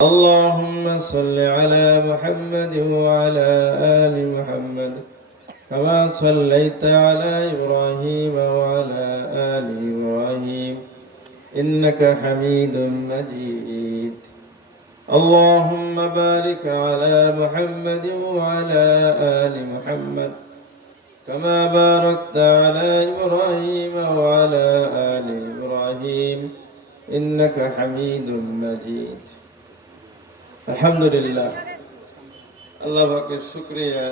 اللهم صل على محمد وعلى آل محمد كما صليت على إبراهيم وعلى آل إبراهيم إنك حميد مجيد. اللهم بارك على محمد وعلى آل محمد كما باركت على إبراهيم وعلى آل إبراهيم إنك حميد مجيد. আলহামদুলিল্লাহ, আল্লাহ পাকের শুকরিয়া।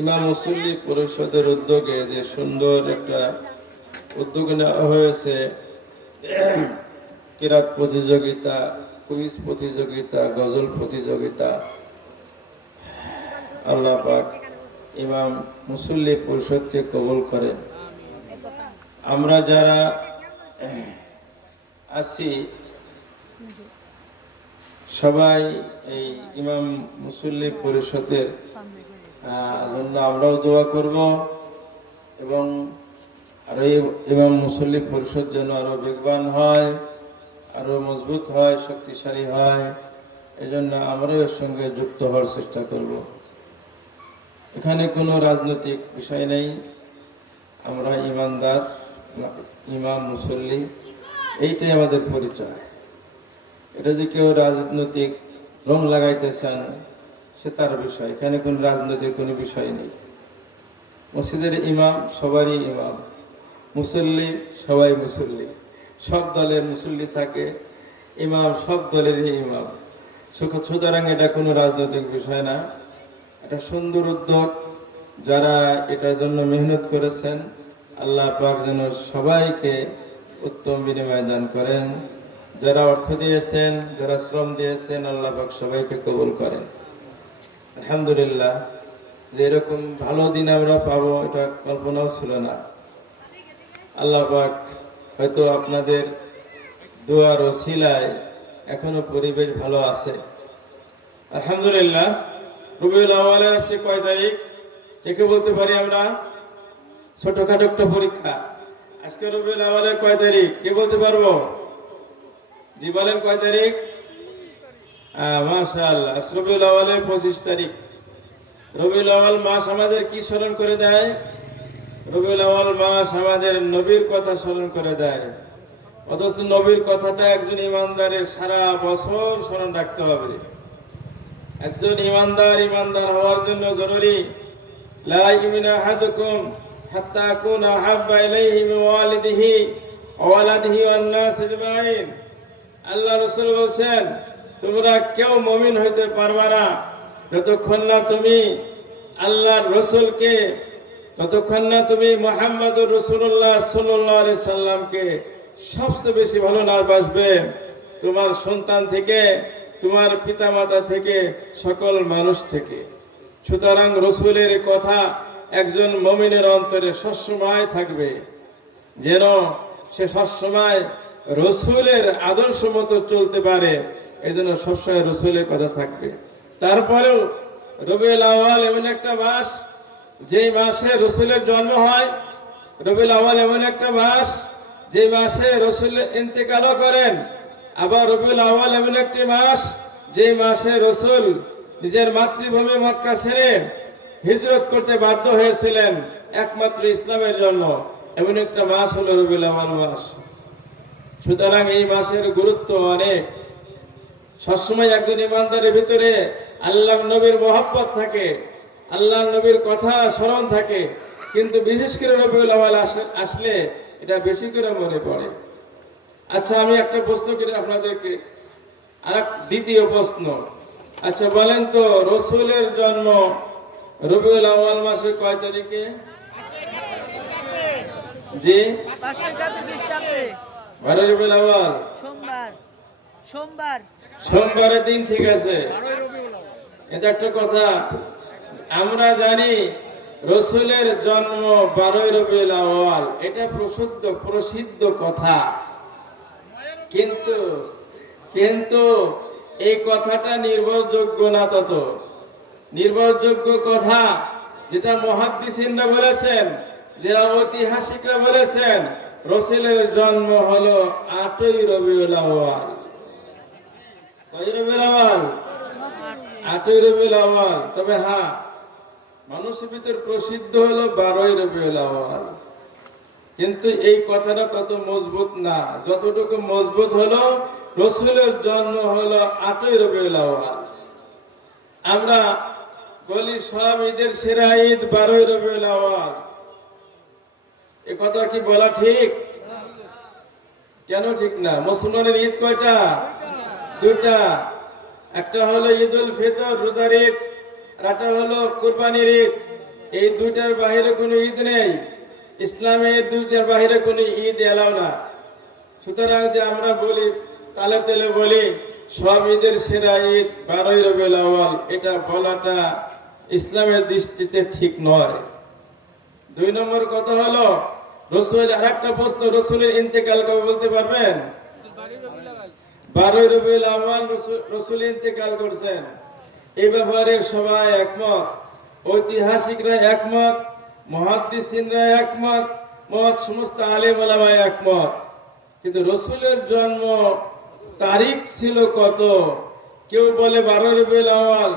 ইমাম মুসল্লি পরিষদের উদ্যোগে যে সুন্দর একটা উদ্যোগ নেওয়া হয়েছে, কিরাত প্রতিযোগিতা, কুইজ প্রতিযোগিতা, গজল প্রতিযোগিতা, আল্লাহ পাক ইমাম মুসল্লি পরিষদকে কবুল করেন। আমরা যারা আছি সবাই এই ইমাম মুসল্লি পরিষদের জন্য আমরাও দোয়া করব এবং আরো ইমাম মুসল্লি পরিষদ যেন আরো বেগবান হয়, আরো মজবুত হয়, শক্তিশালী হয়, এজন্য আমরাও এর সঙ্গে যুক্ত হওয়ার চেষ্টা করব। এখানে কোনো রাজনৈতিক বিষয় নেই, আমরা ইমানদার, ইমাম মুসল্লি, এইটাই আমাদের পরিচয়। এটা যে কেউ রাজনৈতিক রং লাগাইতে চান সে তার বিষয়, এখানে কোন রাজনৈতিক কোনো বিষয় নেই। মসজিদের ইমাম সবারই ইমাম, মুসল্লি সবাই মুসল্লি, সব দলের মুসল্লি থাকে, ইমাম সব দলেরই ইমাম। সুতরাং এটা কোনো রাজনৈতিক বিষয় না, এটা সুন্দর উদ্যোগ। যারা এটার জন্য মেহনত করেছেন, আল্লাহ পাক যেন সবাইকে উত্তম বিনিময় দান করেন। যারা অর্থ দিয়েছেন, যারা শ্রম দিয়েছেন, আল্লাহ পাক সবাইকে কবুল করেন। আলহামদুলিল্লাহ, যে এরকম ভালো দিন আমরা পাবো এটা কল্পনাও ছিল না। আল্লাহ পাক হয়তো আপনাদের দোয়ার ওসিলায় এখনো পরিবেশ ভালো আছে। আলহামদুলিল্লাহ, রবিউল আউয়ালের আছে কয় তারিখ চেকে বলতে পারি আমরা? ছোটখাটো একটা পরীক্ষা। আজকে রবিউল আউয়ালের কয় তারিখ কে বলতে পারবো? জি বলেন, কয় তারিখ? মাশাআল্লাহ, রবিউল আউয়ালের 25 তারিখ। রবিউল আউয়াল মাস আমাদের কি স্মরণ করে দেয়? রবিউল আউয়াল মাস আমাদের নবীর কথা স্মরণ করে দেয়। অথচ নবীর কথাটা একজন ইমানদারের সারা বছর স্মরণ রাখতে হবে। একজন ইমানদার হওয়ার জন্য জরুরি, লা ইউমিনু আহাদুকুম হাত্তা আকুনা আহাব্বা ইলাইহি মিন ওয়ালিদিহি ওয়া ওয়ালাদিহি ওয়ান নাস আজমাইন। আল্লাহ রাসূল বলেন, তোমরা কেউ মুমিন হইতে পারবে না যতক্ষণ না তুমি আল্লাহর রাসূলকে, ততক্ষণ না তুমি মুহাম্মদুর রাসূলুল্লাহ সাল্লাল্লাহু আলাইহি সাল্লামকে সবচেয়ে বেশি ভালো না বাসবে, তোমার সন্তান থেকে, তোমার পিতামাতা থেকে, সকল মানুষ থেকে। সুতরাং রাসূলের কথা একজন মুমিনের অন্তরে সবসময় থাকবে, যেন সে সবসময় রাসূলের আদর্শ মতো চলতে পারে, এজন্য সবসময় রাসূলের কথা থাকবে। তারপরেও রবিউল আউয়াল এমন একটা মাস যেই মাসে রাসূলের জন্ম হয়। রবিউল আউয়াল এমন একটা মাস যে মাসে রাসূল ইন্তেকালও করেন। আবার রবিউল আউয়াল এমন একটি মাস যে মাসে রাসূল নিজের মাতৃভূমি মক্কা ছেড়ে হিজরত করতে বাধ্য হয়েছিলেন একমাত্র ইসলামের জন্য। এমন একটা মাস হলো রবিউল আউয়াল মাস। সুতরাং এই মাসের গুরুত্ব অনেক। সবসময় একজন ইমানদারের ভিতরে আল্লাহ নবীর মহব্বত থাকে, আল্লাহ নবীর কথা স্মরণ থাকে, কিন্তু বিশেষ করে রবিউল আউয়াল আসলে এটা বেশি করে মনে পড়ে। আচ্ছা, আমি একটা প্রশ্ন করি আপনাদেরকে, আর দ্বিতীয় প্রশ্ন। আচ্ছা বলেন তো, রাসূলের জন্ম রবিউল আউয়াল মাসের কয় তারিখে? জি, 12 রবিউল আউয়াল, সোমবারের দিন। ঠিক আছে, এটা একটা কথা। আমরা জানি রাসূলের জন্ম 12 রবিউল আউয়াল, এটা প্রসিদ্ধ কথা। কিন্তু এই কথাটা নির্ভরযোগ্য না। তত নির্ভরযোগ্য কথা যেটা মুহাদ্দিসিনরা বলেছেন, যারা ঐতিহাসিকরা বলেছেন, রাসূলের জন্ম হলো 8ই রবিউল আউয়াল। কয় রবিউল আউয়াল? 8ই রবিউল আউয়াল। তবে হ্যাঁ, মানুষের ভিতর প্রসিদ্ধ হলো 12ই রবিউল আউয়াল, কিন্তু এই কথাটা তত মজবুত না। যতটুকু মজবুত হলো রাসূলের জন্ম হলো 8ই রবিউল আউয়াল। আমরা বলি সব ঈদের সেরা ঈদ 12ই রবিউল আউয়াল, এ কথা কি বলা ঠিক? কেন ঠিক না? মুসলমানের ঈদ কয়টা? দুটা। একটা হলো ঈদুল ফিতর, রোজার ঈদ, আর একটা হলো কুরবানির ঈদ। এই দুইটার বাইরে কোনো ঈদ নেই। ইসলামের দুইটার বাইরে কোনো ঈদ এলাও না। সুতরাং যে আমরা বলি তালে তেলে বলি সব ঈদের সেরা ঈদ 12ই রবিউল আউয়াল, এটা বলাটা ইসলামের দৃষ্টিতে ঠিক নয়। 2 নম্বর কথা হলো রাসূলের আরেকটা প্রশ্ন, রাসূলের ইন্তেকাল কবে বলতে পারবেন? 12ই রবিউল আউয়াল রাসূল ইন্তেকাল করছেন। এই ব্যাপারে সবাই একমত, ঐতিহাসিকরা একমত, মুহাদ্দিসিনরা একমত, সমস্ত আলেম ওলামা একমত। কিন্তু রাসূলের জন্ম তারিখ ছিল কত? কেউ বলে 12ই রবিউল আউয়াল,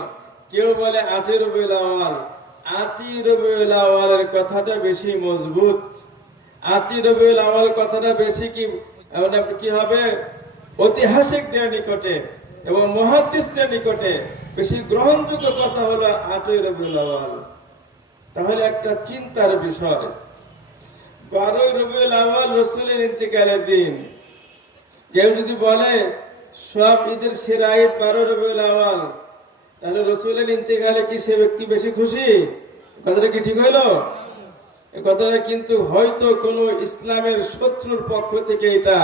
কেউ বলে 8ই রবিউল আউয়াল। 8ই রবিউল আউয়ালের কথাটা বেশি মজবুত। 8ই রবিউল আউয়াল কথাটা বেশি কি হবে? ঐতিহাসিকদের নিকটে এবং মুহাদ্দিসদের নিকটে বেশি গ্রহণযোগ্য কথা হলো 8ই রবিউল আউয়াল। তাহলে একটা চিন্তার বিষয়, 12ই রবিউল আউয়াল রাসূলের ইন্তেকালের দিন। কেউ যদি বলে সব ঈদের সেরা ঈদ 12 রবিউল আউয়াল, তাহলে রাসূলের ইন্তেকালে কি সে ব্যক্তি বেশি খুশি? কথাটা কি ঠিক হইলো? এই কথাটা কিন্তু হয়তো কোনো ইসলামের শত্রুর পক্ষ থেকে এটা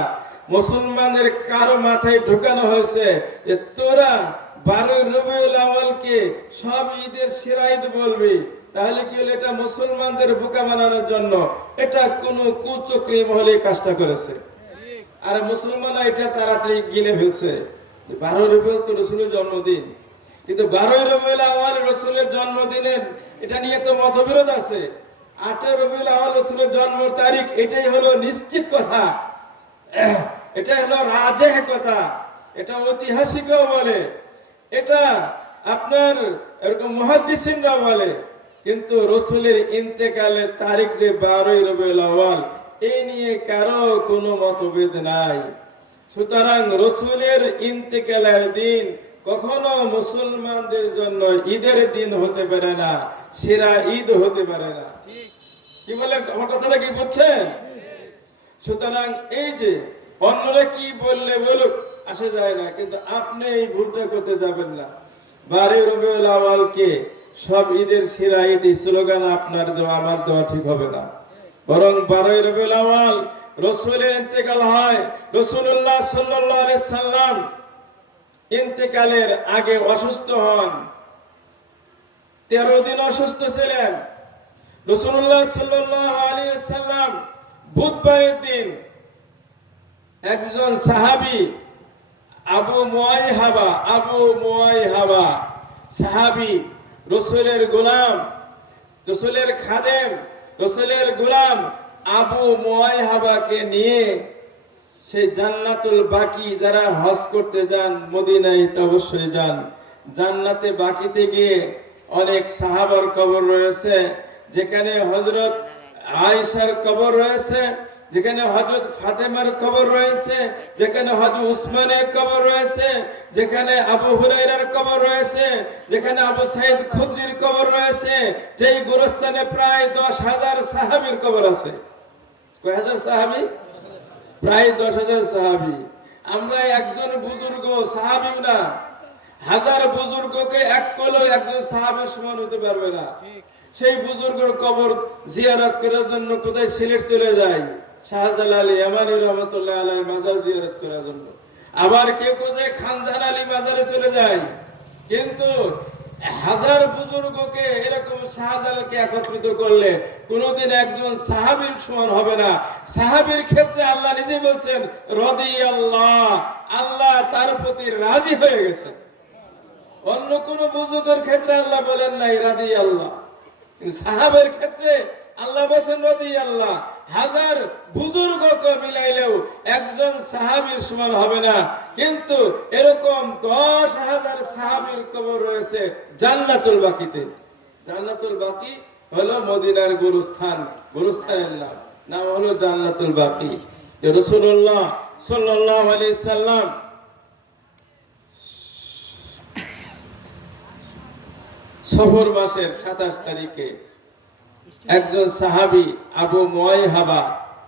মুসলমানদের কারো মাথায় ঢোকানো হয়েছে যে তোরা 12ই রবিউল আউয়ালকে সব ঈদের সেরা ঈদ বলবি। তাহলে কি হলো? এটা মুসলমানদের বোকা বানানোর জন্য এটা কোনো কুচক্রী মহলে কাজটা করেছে। আর মুসলমানরা এটা তাড়াতাড়ি গিলে ফেলছে যে 12 রবিউল তো রাসূলের জন্মদিন, কিন্তু 12ই রবিউল আউয়াল রাসূলের জন্মদিনের এটা নিয়ে তো মতবিরোধ আছে। 8ই রবিউল আউয়াল রাসূলের জন্ম তারিখ, এটাই হলো নিশ্চিত কথা, এটাই হলো রাজেহ কথা। এটা ঐতিহাসিকরাও বলে, এটা আপনার এরকম মুহাদ্দিসিনরাও বলে। কিন্তু রাসূলের ইন্তেকালের তারিখ যে 12ই রবিউল আউয়াল, এই নিয়ে কারো কোনো মতভেদ নাই। সুতরাং রাসূলের ইন্তেকালের দিন কখনো মুসলমানদের জন্য ঈদের দিন হতে পারে না, সেরা ঈদ হতে পারে না। কি বলেন? আমার কথাটা কি বুঝছেন? সুতরাং এই যে অন্যরা কি বললে বলুক, আসে যায় না, কিন্তু আপনি এই ভুলটা করতে যাবেন না। 12ই রবিউল আউয়ালকে সব ঈদের সেরা ঈদ, এই স্লোগান আপনার দেওয়া আমার দেওয়া ঠিক হবে না। বরং 12ই রবিউল আউয়াল রাসূলের ইন্তেকাল হয়। রাসূলুল্লাহ সাল্লাল্লাহু আলাইহি সাল্লাম ইন্তেকালের আগে অসুস্থ হন, 13 দিন অসুস্থ ছিলেন। রাসূলুল্লাহ সাল্লাল্লাহু আলাইহি সাল্লাম বুধবারের দিন একজন সাহাবী আবু মুয়াইহাবা সাহাবী, রাসূলের গোলাম, রাসূলের খাদেম, রাসূলের গোলাম আবু মুয়াইহাবাকে নিয়ে সেই জান্নাতুল বাকি, যারা হজ করতে যান মদিনায় তো অবশ্যই যান, জান্নাতে বাকিতে গিয়ে অনেক সাহাবার কবর রয়েছে, যেখানে হযরত আয়েশার কবর রয়েছে, যেখানে হযরত ফাতেমার কবর রয়েছে, যেখানে হযরত উসমানের কবর রয়েছে, যেখানে আবু হুরায়রার কবর রয়েছে, যেখানে আবু সাঈদ খুদরির কবর রয়েছে। যেই গোরস্থানে প্রায় 10,000 সাহাবীর কবর আছে। কয় হাজার সাহাবী? প্রায় 10,000 সাহাবী। আমরা একজন বুজুর্গ সাহাবীও না, হাজার বুজুর্গকে এক কলও একজন সাহাবীর সমান হতে পারবে না। সেই বুজুর্গের কবর জিয়ারত করার জন্য কোথায় সিলেট চলে যায়, শাহজালাল ইয়ামানী রহমাতুল্লাহ আলাইহি মাজার জিয়ারত করার জন্য। আবার কেউ কোথায় খানজাহান আলী মাজারে চলে যায়। কিন্তু হাজার বুজুর্গকে এরকম শাহজালালকে একত্রিত করলে কোনোদিন একজন সাহাবীর সমান হবে না। সাহাবীর ক্ষেত্রে আল্লাহ নিজে বলছেন রাদিয়াল্লাহ, আল্লাহ তার প্রতি রাজি হয়ে গেছে। অন্য কোন বুজুর্গের ক্ষেত্রে আল্লাহ বলেন নাই রাদিয়াল্লাহ, সাহাবের ক্ষেত্রে আল্লাহ বলেন রাদিয়াল্লাহ। হাজার বুজুর্গকে মিলাইলেও একজন সাহাবীর সমান হবে না। কিন্তু এরকম 10,000 সাহাবীর কবর রয়েছে জান্নাতুল বাকিতে। জান্নাতুল বাকি হলো মদিনার গুরুস্থান, গুরুস্থানের নাম হলো জান্নাতুল বাকি। রাসূলুল্লাহ সাল্লাল্লাহু আলাইহি সাল্লাম সফর মাসের 27 তারিখে একজন সাহাবী আবু মুয়াইহাবা,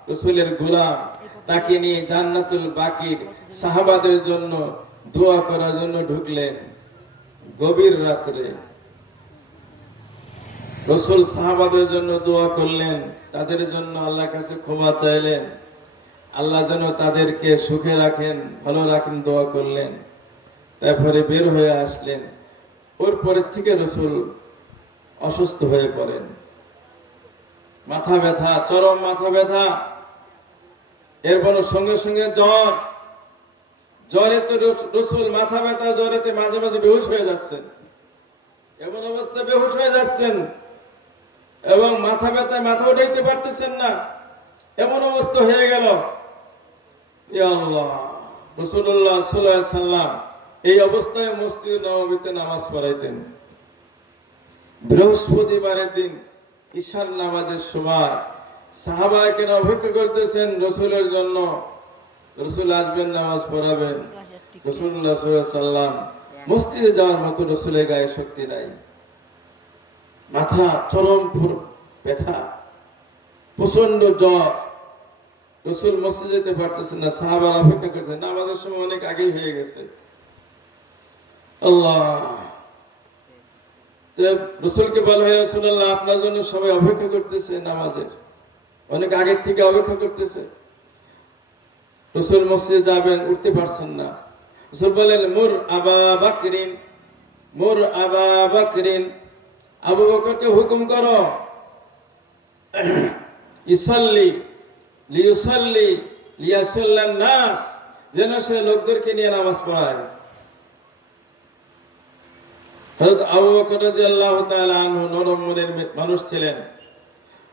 রাসূলের গোলাম, তাকে নিয়ে জান্নাতুল বাকির সাহাবাদের জন্য দোয়া করার জন্য ঢুকলেন। গভীর রাত্রে রাসূল সাহাবাদের জন্য দোয়া করলেন, তাদের জন্য আল্লাহর কাছে ক্ষমা চাইলেন, আল্লাহ যেন তাদেরকে সুখে রাখেন, ভালো রাখেন, দোয়া করলেন। তারপরে বের হয়ে আসলেন। ওর পরের থেকে রাসূল অসুস্থ হয়ে পড়েন। মাথা ব্যথা, চরম মাথা ব্যথা, এরপর সঙ্গে সঙ্গে জ্বর। জ্বরে তো রাসূল মাথা ব্যথা, জ্বরেতে মাঝে মাঝে বেহুশ হয়ে যাচ্ছেন, এমন অবস্থা বেহুশ হয়ে যাচ্ছেন, এবং মাথা ব্যথায় মাথা উঠাইতে পারতেছেন না, এমন অবস্থা হয়ে গেল। ইয়া আল্লাহ, রাসূলুল্লাহ সাল্লাল্লাহু আলাইহি সাল্লাম এই অবস্থায় মসজিদ নববীতে নামাজ পড়াইতেন। বৃহস্পতিবারের দিন ঈশার নামাজের সময় সাহাবায়ে কেন অপেক্ষা করতেছেন রাসূলের জন্য, রাসূল আসবেন, নামাজ পড়াবেন। রাসূলুল্লাহ সাল্লাল্লাহু আলাইহি সাল্লাম মসজিদে যাওয়ার মতো রাসূলের গায়ে শক্তি নাই, মাথা চরম ব্যথা, প্রচন্ড জ্বর, রাসূল মসজিদে যেতে পারতেছেন না। সাহাবারা অপেক্ষা করছেন, নামাজের সময় অনেক আগেই হয়ে গেছে। আল্লাহ, রাসূলকে বলা হয়, রাসূলুল্লাহ আপনার জন্য সবাই অপেক্ষা করতেছে, নামাজের অনেক আগের থেকে অপেক্ষা করতেছে। রাসূল মসজিদে যাবেন, উঠতে পারছেন না। রাসূল বলেন, মুর আবা বকরিন, মুর আবা বকরিন, আবু বকরকে হুকুম করো, ইসাল্লি লিইসাল্লি লিয়াসাল্লান নাস, যেন সে লোকদেরকে নিয়ে নামাজ পড়ায়। হযরত আবু বকর রাদিয়াল্লাহু তাআলা আনহু নরম মনের মানুষ ছিলেন।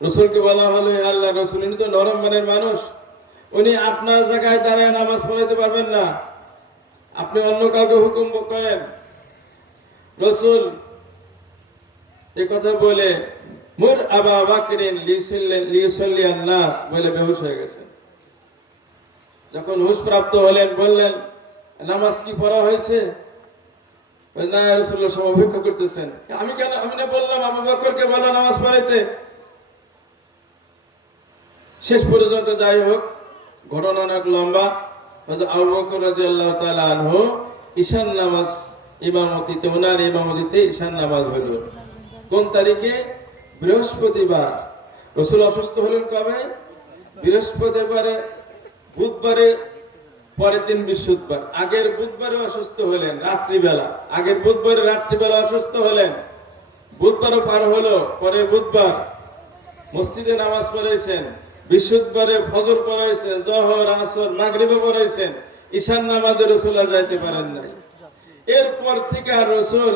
রাসূলকে বলা হলো, হে আল্লাহর রাসূল, উনি তো নরম মনের মানুষ, উনি আপনার জায়গায় দাঁড়িয়ে নামাজ পড়াইতে পারবেন না, আপনি অন্য কাউকে হুকুম করেন। রাসূল এই কথা বলে মুর আবা বকরিন লিইসাল্লি আন-নাস বলে বেহুশ হয়ে গেছে। যখন হুঁশ প্রাপ্ত হলেন, বললেন, নামাজ কি পড়া হয়েছে? না রাসূলুল্লাহ সব অপেক্ষা করতেছেন। আমি কেন, আমি না বললাম আবু বকরকে বলো নামাজ পড়াইতে। শেষ পর্যন্ত যাই হোক, ঘটনা অনেক লম্বা। আবু বকর রাদিয়াল্লাহু তাআলা আনহু ঈশান নামাজ ইমামতিতে, ওনার ইমামতিতে ঈশান নামাজ হলো। কোন তারিখে? বৃহস্পতিবার। রাসূল অসুস্থ হলেন কবে? বৃহস্পতিবারে, বুধবারে পরের দিন বৃহস্পতিবার, আগের বুধবারে অসুস্থ হলেন রাত্রিবেলা, আগের বুধবারে রাত্রিবেলা অসুস্থ হলেন। বুধবারও পার হলো, পরে বুধবার মসজিদে নামাজ পড়াইছেন, বৃহস্পতিবারে ফজর পড়াইছেন, জোহর, আসর, মাগরিবও পড়াইছেন, ঈশান নামাজে রাসূল আর যাইতে পারেন নাই। এরপর থেকে আর রাসূল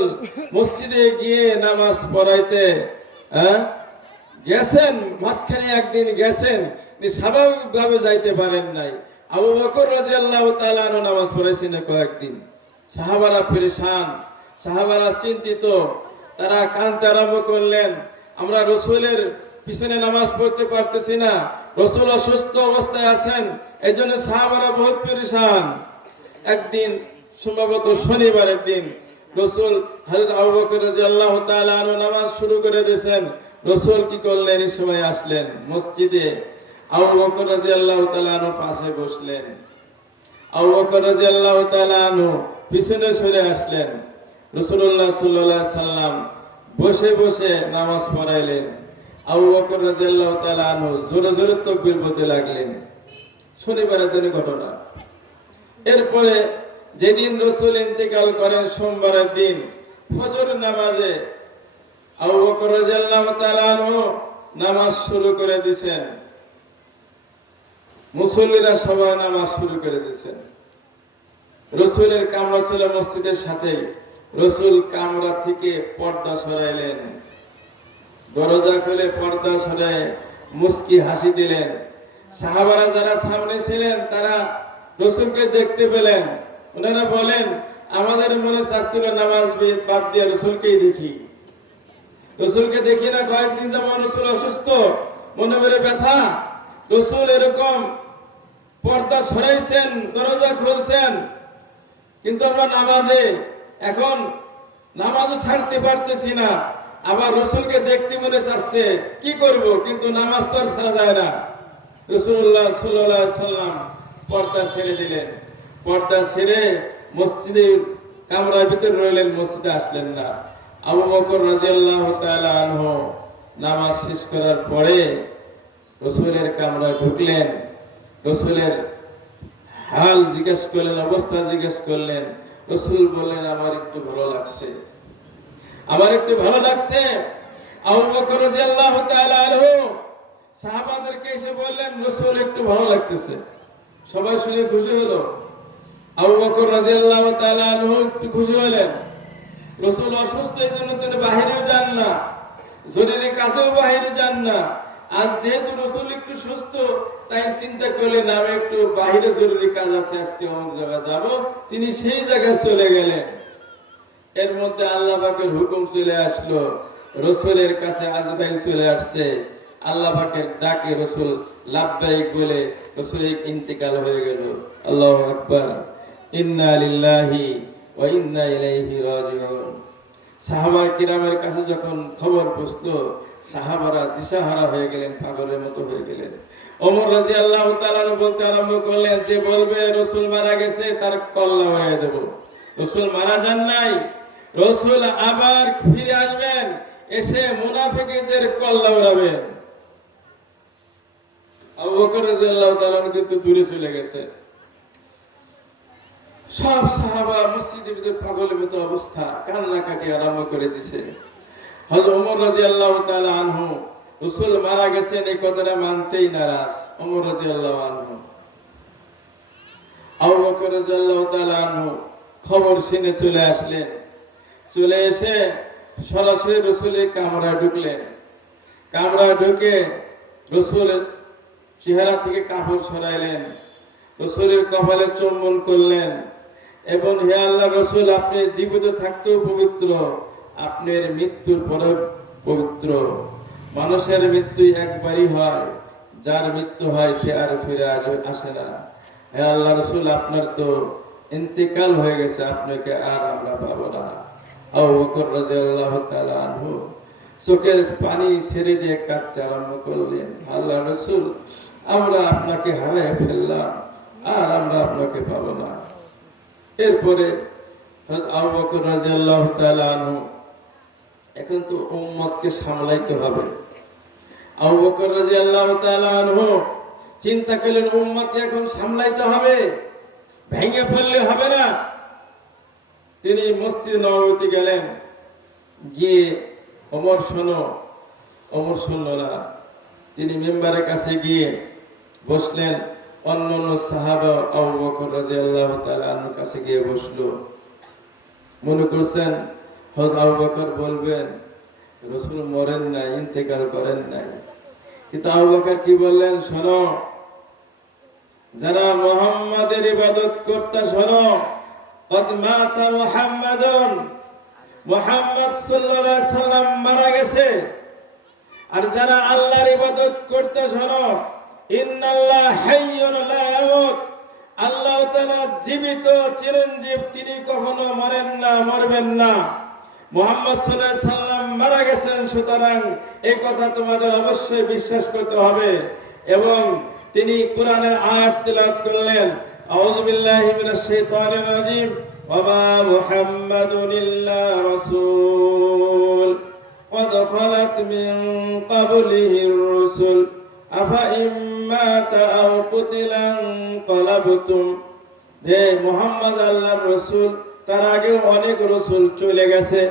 মসজিদে গিয়ে নামাজ পড়াইতে গেছেন, মাঝখানে একদিন গেছেন, স্বাভাবিকভাবে যাইতে পারেন নাই। আবু বকর রাদিয়াল্লাহু তাআলা আনহু নামাজ পড়াইছেন কয়েকদিন। সাহাবারা পেরেশান, সাহাবারা চিন্তিত, তারা কাঁদতে আরম্ভ করলেন, আমরা রাসূলের পিছনে নামাজ পড়তে পারতেছি না, রাসূল অসুস্থ অবস্থায় আছেন, এই জন্য সাহাবারা বহুত পেরেশান। একদিন সম্ভবত শনিবারের দিন রাসূল, হযরত আবু বকর রাদিয়াল্লাহু তাআলা আনহু নামাজ শুরু করে দিয়েছেন। রাসূল কি করলেন? এই সময় আসলেন মসজিদে, আবু বকর রাদিয়াল্লাহু তাআলা আনহু পাশে বসলেন, আবু বকর রাদিয়াল্লাহু তাআলা আনহু পিছনে সরে আসলেন। রাসূলুল্লাহ সাল্লাল্লাহু আলাইহি সাল্লাম বসে বসে নামাজ পড়াইলেন। আবু বকর রাদিয়াল্লাহু তাআলা আনহু জোরে জোরে তাকবীর বলতে লাগলেন। শনিবারের দিনের ঘটনা। এরপরে যেদিন রাসূল ইন্তেকাল করেন, সোমবারের দিন ফজর নামাজে আবু বকর রাদিয়াল্লাহু তাআলা আনহু নামাজ শুরু করে দিয়েছেন। মুসল্লিরা সবাই নামাজ শুরু করে দিয়েছেন। রাসূলের কামরা ছিল মসজিদের সাথে। রাসূল কামরা থেকে পর্দা সরাইলেন, দরজা খুলে পর্দা সরায় মুস্কি হাসি দিলেন। সাহাবারা যারা সামনে ছিলেন তারা রসুলকে দেখতে পেলেন। ওনারা বলেন, আমাদের মনে চাচ্ছিল নামাজ বাদ দিয়ে রসুলকেই দেখি। রসুলকে দেখি না, কয়েকদিন যেমন রসুল অসুস্থ, মনে করে ব্যথা, রসুল এরকম পর্দা সরাইছেন, দরজা খুলছেন, কিন্তু আমরা নামাজে এখন নামাজও ছাড়তে পারতেছি না। আবার রসুলকে দেখতে মনে চাচ্ছে, কি করব, কিন্তু নামাজ তো আর ছাড়া যায় না। রাসূলুল্লাহ সাল্লাল্লাহু আলাইহি সাল্লাম পর্দা ছেড়ে দিলেন। পর্দা ছেড়ে মসজিদের কামরার ভিতরে রইলেন, মসজিদে আসলেন না। আবু বকর রাদিয়াল্লাহু তাআলা আনহু নামাজ শেষ করার পরে রাসূলের কামরায় ঢুকলেন। রাসূলের হাল জিজ্ঞেস করলেন, অবস্থা জিজ্ঞেস করলেন। রাসূল বললেন, আমার একটু ভালো লাগছে, আমার একটু ভালো লাগছে। আবু বকর রাদিয়াল্লাহু তাআলা আনহু সাহাবাদেরকে এসে বললেন, রাসূল একটু ভালো লাগতেছে। সবাই শুনে খুশি হলো। আবু বকর রাদিয়াল্লাহু তাআলা আনহু একটু খুশি হলেন। রাসূল অসুস্থ, এই জন্য তিনি বাহিরেও যান না, জরুরি কাজেও বাহিরে যান না। আজ যেহেতু রাসূল একটু সুস্থ, তাই চিন্তা করলেন, আমি একটু বাহিরে জরুরি কাজ আছে, আজকে অমুক জায়গায় যাব। তিনি সেই জায়গায় চলে গেলেন। এর মধ্যে আল্লাহ পাকের হুকুম চলে আসলো, রাসূলের কাছে আজরাইল চলে আসছে। আল্লাহ পাকের ডাকে রাসূল লাব্বাইক বলে রাসূলের ইন্তেকাল হয়ে গেল। আল্লাহু আকবার, ইন্না লিল্লাহি ওয়া ইন্না ইলাইহি রাজিউন। সাহাবা কিরামের কাছে যখন খবর পৌঁছলো, সাহাবারা দিশাহারা হয়ে গেলেন, পাগলের মতো হয়ে গেলেন। ওমর রাদিয়াল্লাহু তাআলা বলতে আরম্ভ করলেন, যে বলবে রাসূল মারা গেছে তার কল্লা উড়াইয়া দেব। রাসূল মারা যান নাই, রাসূল আবার ফিরে আসবেন, এসে মুনাফিকদের কল্লা উড়াবেন। আবু বকর রাদিয়াল্লাহু তাআলা কিন্তু দূরে চলে গেছে। সব সাহাবা মসজিদের ভিতরে পাগলের মতো অবস্থা, কান্নাকাটি আরম্ভ করে দিছে। হযরত ওমর রাদিয়াল্লাহু তাআলা আনহু রাসূল মারা গেছেন এই কথাটা মানতেই নারাজ। ওমর রাদিয়াল্লাহু আনহু, আবু বকর রাদিয়াল্লাহু তাআলা আনহু খবর শুনে চলে আসলেন। চলে এসে সরাসরি রাসূলের কামরায় ঢুকলেন। কামরায় ঢুকে রাসূলের চেহারা থেকে কাপড় সরাইলেন, রাসূলের কপালে চুম্বন করলেন এবং হে আল্লাহর রাসূল, আপনি জীবিত থাকতেও পবিত্র, আপনার মৃত্যুর পরে পবিত্র। মানুষের মৃত্যু একবারই হয়, যার মৃত্যু হয় সে আর ফিরে আসে না। হে আল্লাহর রাসূল, আপনার তো ইন্তেকাল হয়ে গেছে, আপনাকে আর আমরা পাবো না। আবু বকর রাদিয়াল্লাহু তাআলা আনহু চোখের পানি ছেড়ে দিয়ে কাঁদতে আরম্ভ করলেন, আল্লাহর রাসূল, আমরা আপনাকে হারিয়ে ফেললাম, আর আমরা আপনাকে পাবো না। এরপরে আবু বকর রাদিয়াল্লাহু তাআলা আনহু, এখন তো উম্মতকে সামলাইতে হবে। আবু বকর রাদিয়াল্লাহু তাআলা আনহু চিন্তা করলেন, উম্মতকে এখন সামলাইতে হবে, ভেঙে পড়লে হবে না। তিনি মসজিদ নববীতে গেলেন, গিয়ে ওমর শোনো, ওমর শুনলো না। তিনি মিম্বারের কাছে গিয়ে বসলেন। অন্যান্য সাহাবা আবু বকর রাদিয়াল্লাহু তাআলা আনহুর কাছে গিয়ে বসলো। মনে করছেন হযরত আবু বকর বলবেন রাসূল মরেন নাই, ইন্তেকাল করেন নাই। কিন্তু আবু বকর কি বললেন, শোনো, যারা মুহাম্মাদের ইবাদত করতে, শোনো, কদ মাতা মুহাম্মাদুন, মুহাম্মদ সাল্লাল্লাহু আলাইহি সাল্লাম মারা গেছে। আর যারা আল্লাহর ইবাদত করতে, শোনো, ইন্নাল্লাহ হাইয়ুন লা ইয়ামুত, আল্লাহ তাআলা জীবিত, চিরঞ্জীব, তিনি কখনো মরেন না, মরবেন না। মুহাম্মদ সাল্লাল্লাহু আলাইহি সাল্লাম মারা গেছেন, সুতরাং এই কথা তোমাদের অবশ্যই বিশ্বাস করতে হবে। এবং তিনি কোরআনের আয়াত তেলাওয়াত করলেন, আউযু বিল্লাহি মিনাশ শাইতানির রাজীম, ওয়া মা মুহাম্মাদুন ইল্লা রাসূল قد خلت من قبله الرسل أفإن مات أو قتل انقلبتم। যে মুহাম্মদ আল্লাহর রাসূল, তার আগে অনেক রাসূল চলে গেছে,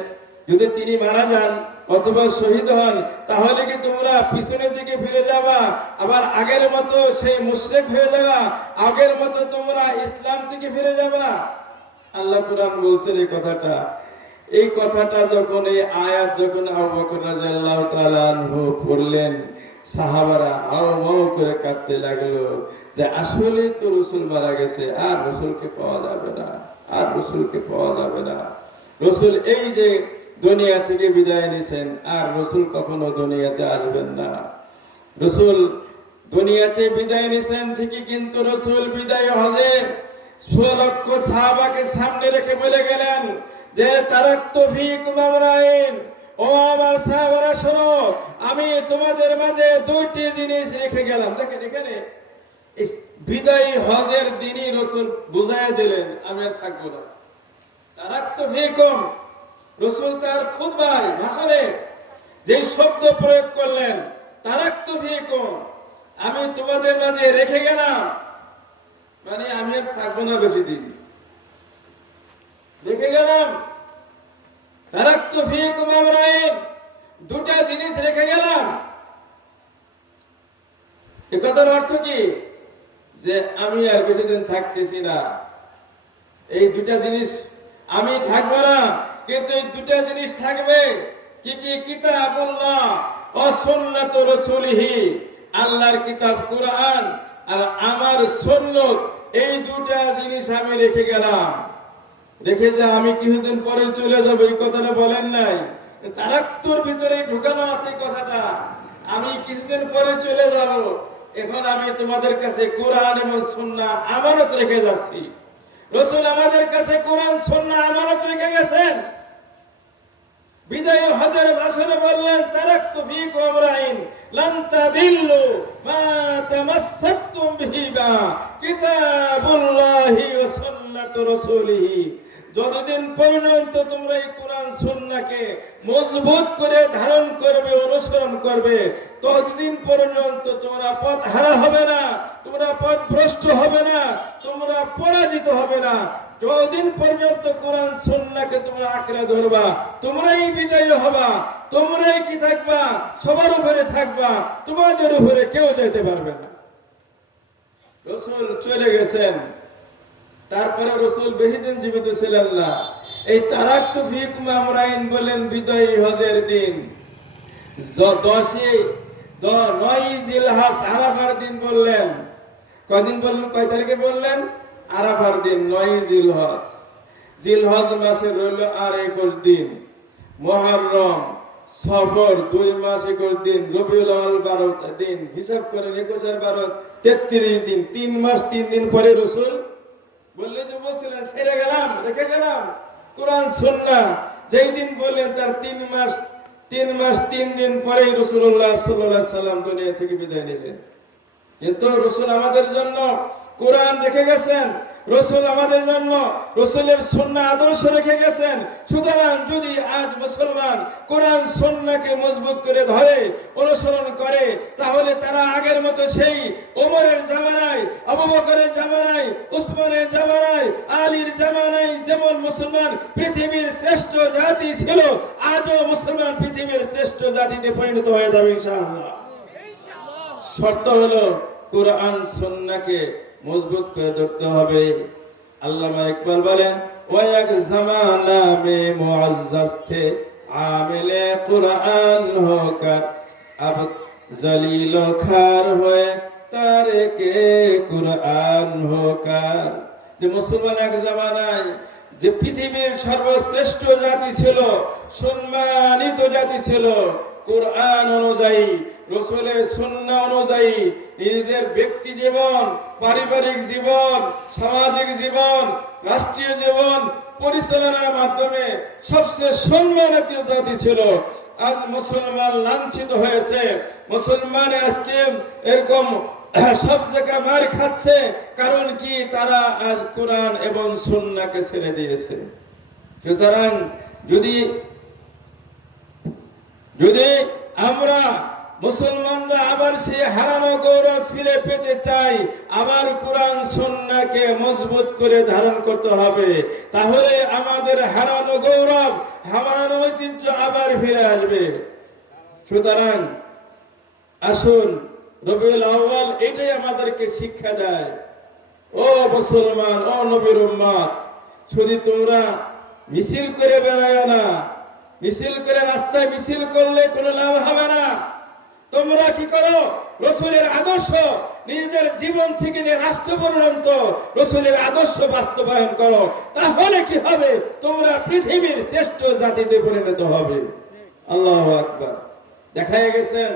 যদি তিনি মারা যান অথবা শহীদ হন, তাহলে কি তোমরা পিছনের দিকে ফিরে যাবা, আবার আগের মতো সেই মুশরিক হয়ে যাবা, আগের মতো তোমরা ইসলাম থেকে ফিরে যাবা? আল্লাহ কুরআন বলছেন এই কথাটা। এই কথাটা যখন, এই আয়াত যখন আবু বকর রাদিয়াল্লাহু তাআলা আনহু পড়লেন, সাহাবারা হাও মাও করে কাঁদতে লাগলো যে আসলে তো রসুল মারা গেছে, আর রসুলকে পাওয়া যাবে না, আর রসুলকে পাওয়া যাবে না। রসুল এই যে দুনিয়া থেকে বিদায় নিছেন, আর রসুল কখনো দুনিয়াতে আসবেন না। রসুল দুনিয়াতে বিদায় নিছেন ঠিকই, কিন্তু রসুল বিদায় হজে 16 লক্ষ সাহাবাকে সামনে রেখে বলে গেলেন যে তারাক্তু ফীকুম আমরাইন, ও আমার সাহাবারা শোনো, আমি তোমাদের মাঝে দুইটি জিনিস রেখে গেলাম। দেখেন এখানে বিদায়ী হজের দিনই রসুল বুঝাই দিলেন আমি আর থাকবো না। তারাক্তু ফীকুম, রসুল তার খুতবায় ভাষণে যে শব্দ প্রয়োগ করলেন তারাক্তু ফীকুম, আমি তোমাদের মাঝে রেখে গেলাম, মানে আমি আর থাকবো না বেশি দিন, রেখে গেলাম। তারাক্তু ফীকুম আমরাইন, দুটা জিনিস রেখে গেলাম। এ কথার অর্থ কি? যে আমি আর বেশি দিন থাকতেছি না, এই দুটা জিনিস আমি থাকবো না, কিন্তু এই দুটা জিনিস থাকবে। কি কি? কিতাবুল্লাহ ওয়া সুন্নাতু রাসূলিহি, আল্লাহর কিতাব কোরআন আর আমার সুন্নাত, এই দুটা জিনিস আমি রেখে গেলাম। রেখে যে আমি কিছুদিন পরে চলে যাবো এই কথাটা বলেন নাই, তারাক্তুর ভিতরে ঢুকানো আছে কথাটা, আমি কিছুদিন পরে চলে যাব। এখন আমি তোমাদের কাছে কোরআন এবং সুন্নাহ আমানত রেখে যাচ্ছি। রাসূল আমাদের কাছে কোরআন সুন্নাহ আমানত রেখে গেছেন। বিদায় হজের ভাষণে বললেন তারাক্তু ফীকুম আমরাইন লান তাদিল্লু মা তামাসসাকতুম বিহিমা কিতাবুল্লাহি ওয়া সুন্নাতু রাসূলিহি, যতদিন পর্যন্ত তোমরা এই কোরআন সুন্নাহকে মজবুত করে ধারণ করবে, অনুসরণ করবে, ততদিন পর্যন্ত তোমরা পথ হারা হবে না, তোমরা পথ ভ্রষ্ট হবে না, তোমরা পরাজিত হবে না। যতদিন পর্যন্ত কোরআন সুন্নাহকে তোমরা আঁকড়ে ধরবা, তোমরাই বিজয়ী হবা, তোমরাই কি থাকবা, সবার উপরে থাকবা, তোমাদের উপরে কেউ যেতে পারবে না। রাসূল চলে গেছেন, তারপরে রাসূল বেশি দিন জীবিত ছিলেন না। এই তারাক্তু ফীকুম আমরাইন বলেন বিদায়ী হজের দিন, 9 জিলহজ আরাফার দিন বললেন। কয়দিন বললেন? কয় তারিখে বললেন? আরাফার দিন, 9 জিলহজ। জিলহজ মাসের রইল আর 21 দিন, মুহররম, সফর 2 মাস 21 দিন, রবিউল আউয়াল 12 দিন, হিসাব করেন 21 আর 12 33 দিন, 3 মাস 3 দিন পরে রাসূল বললে যে বলছিলেন ছেড়ে গেলাম, রেখে গেলাম কোরআন সুন্নাহ, যেই দিন বললেন তার 3 মাস 3 দিন পরে রাসূলুল্লাহ সাল্লাল্লাহু আলাইহি সাল্লাম দুনিয়া থেকে বিদায় নিলেন। কিন্তু রাসূল আমাদের জন্য কোরআন রেখে গেছেন, রাসূল আমাদের জন্য রাসূলের সুন্নাহ আদর্শ রেখে গেছেন। সুতরাং যদি আজ মুসলমান কোরআন সুন্নাহকে মজবুত করে ধরে, অনুসরণ করে, তাহলে তারা আগের মতো সেই ওমরের জামানায়, আবু বকরের জামানায়, উসমানের জামানায়, আলীর জামানায় যেমন মুসলমান পৃথিবীর শ্রেষ্ঠ জাতি ছিল, আজও মুসলমান পৃথিবীর শ্রেষ্ঠ জাতিতে পরিণত হয়ে যাবে ইনশাআল্লাহ। শর্ত হলো কোরআন সুন্নাহকে মজবুত করে ধরতে হবে। আল্লামা ইকবাল বলেন ওয়া এক জামানা মে মুআজ্জাজ থে আমিলে কুরআন হোকর আব জলিল খার হয়ে তারকে কুরআন হোকর। যে মুসলমান এক জামানায় যে পৃথিবীর সর্বশ্রেষ্ঠ জাতি ছিল, সম্মানিত জাতি ছিল, কোরআন অনুযায়ী, রাসূলের সুন্নাহ অনুযায়ী নিজেদের ব্যক্তি জীবন, পারিবারিক জীবন, সামাজিক জীবন, রাষ্ট্রীয় জীবন পরিচালনার মাধ্যমে সবচেয়ে সম্মানিত জাতি ছিল। আজ মুসলমান লাঞ্ছিত হয়েছে, মুসলমান আজকে এরকম সব জায়গায় মার খাচ্ছে। কারণ কি? তারা আজ কোরআন এবং সুন্নাহকে ছেড়ে দিয়েছে। সুতরাং যদি আমরা মুসলমানরা আবার সেই হারানো গৌরব ফিরে পেতে চাই, আবার কোরআন সুন্নাহকে মজবুত করে ধারণ করতে হবে, তাহলে আমাদের হারানো গৌরব, হারানো ঐতিহ্য আবার ফিরে আসবে। সুতরাং আসুন, রবিউল আউয়াল এটাই আমাদেরকে শিক্ষা দেয়। ও মুসলমান, ও নবীর উম্মত, শুধু তোমরা মিছিল করে বেড়ায় না, মিছিল করে রাস্তায় মিছিল করলে কোনো লাভ হবে না। তোমরা কি করো? রাসূলের আদর্শ নিজেদের জীবন থেকে নিয়ে রাষ্ট্র পর্যন্ত রাসূলের আদর্শ বাস্তবায়ন করো, তাহলে কি হবে? তোমরা পৃথিবীর শ্রেষ্ঠ জাতিতে পরিণত হবে। আল্লাহু আকবার। দেখা গেছেন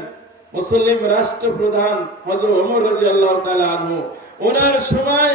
মুসলিম রাষ্ট্রপ্রধান হযরত ওমর রাদিয়াল্লাহু তাআলা আনহু, ওনার সময়